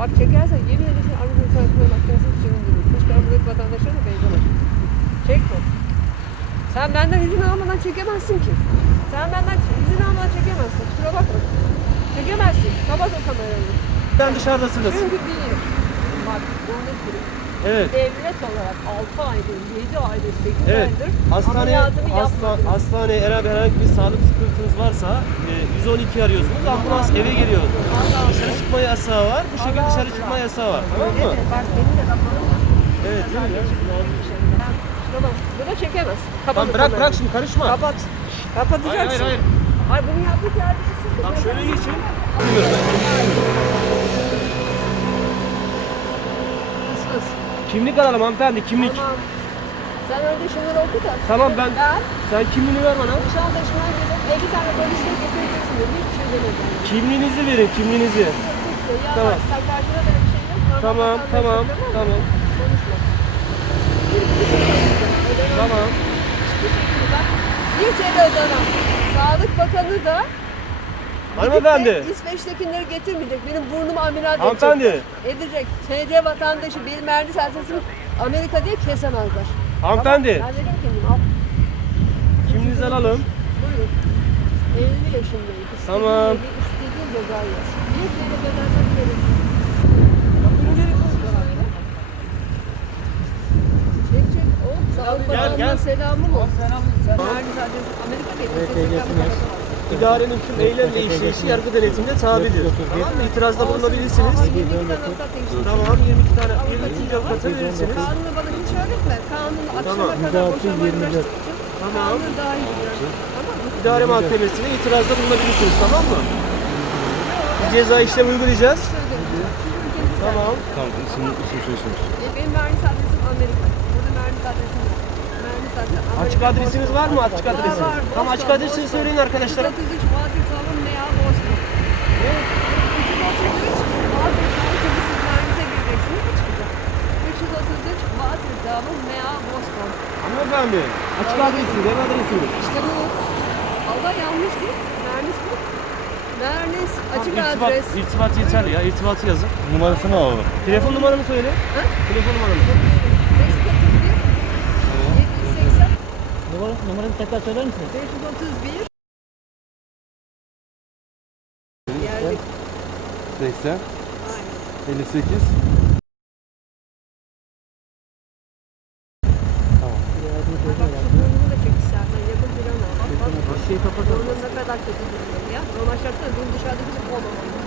Bak çekersen yemin ederim Avrupa İnsan Mahkemesi süründürür. Hiçbir Avrupa vatandaşlarına benzemez. Çekme. Sen benden izin almadan çekemezsin ki. Sen benden izin almadan çekemezsin. Kusura bakma. Çekemezsin. Kapat o kamerayı. Ben dışarıdasınız. Çünkü bir, bak bunu bir Evet. devlet olarak 6 aydır, 7 aydır, 8 Evet. aydır Hastaneye, ameliyatını hasta, hastaneye herhangi bir sağlık sıkıntınız varsa e, 112 arıyorsunuz. Ambulans eve geliyor. Çıkma yasağı var. Bu şekilde dışarı çıkma yasağı var. Tamam mı? Evet, bak benim de var. Evet, değil mi? bak, çekemez. Kapat Tamam bırak bırak şimdi karışma. Kapat. Kapatacaksın. Hayır, hayır, Hayır bunu yaptık terbiyesiz. Bak şöyle geçin. Kimlik alalım hanımefendi kimlik. Tamam. Sen önce şunları oku da. Tamam, ben- Ben Sen kimliğini ver bana. Nişantaşı'na gelip 50 tane polisle dedi. Hiçbir şey demedim. Kimliğinizi verin kimliğinizi tamam. Tamam, tamam, tamam. Tamam. Hiçbir şekilde hiç ödemem. Sağlık Bakanı da Hanımefendi. İsveç'tekileri getirmeyecek. Benim burnumu ameliyat Hanımefendi. edecek. Edecek. TC vatandaşı benim merdiven sensesini Amerika diye kesemezler. Hanımefendi. Tamam, ben dedim kendim al. Kimliğinizi alalım. Buyurun. 50 yaşındayım. Tamam ceza yersin. Niye seni cezasını verirsin? Çek çek. Oğlum sağlık İdarenin tüm eylem ve yargı denetimine tabidir. Tamam mı? İtirazda bulunabilirsiniz. Tamam 22 tane 23. avukata verirsiniz. Kanunu bana hiç öğretme. Kanunu akşama kadar boşanma uğraştık için. Tamam. Kanunu daha iyi biliyorum. Tamam mı? İdare mahkemesine itirazda bulunabilirsiniz tamam mı? Biz ceza işlem uygulayacağız. Tamam. Tamam isim isim isim. E, Benim mühendis adresim Amerika. Burada mühendis adresim yok. Mühendis adresim Amerika. Açık adresiniz var mı? Açık adresiniz. Var, var. Tamam açık adresini söyleyin arkadaşlara. 333 Watertown veya Boston. 333 Watertown Kıbrıs'ın mühendise gireceksiniz. Hiç güzel. 333 Watertown veya Boston. Hanımefendi. Açık adresiniz, ev adresiniz. İşte bu. Allah yanlış değil. Mühendis bu. Açık İrtibat, adres. irtibat yeterli ya. İrtibatı yazın. Numarasını alalım. Telefon numaramı söyle. Ha? Telefon numaramı. 531 780 Numara, numaranı tekrar söyler misin? 531 Geldik. 80 Aynen. 58 Ha bak şu burnunu da çek istersen yakın bir an al. Bak bak. Şeyi kapatalım. Burnun ne kadar kötü duruyor ya. Normal şartlarda burun dışarıda bizim olmamalı.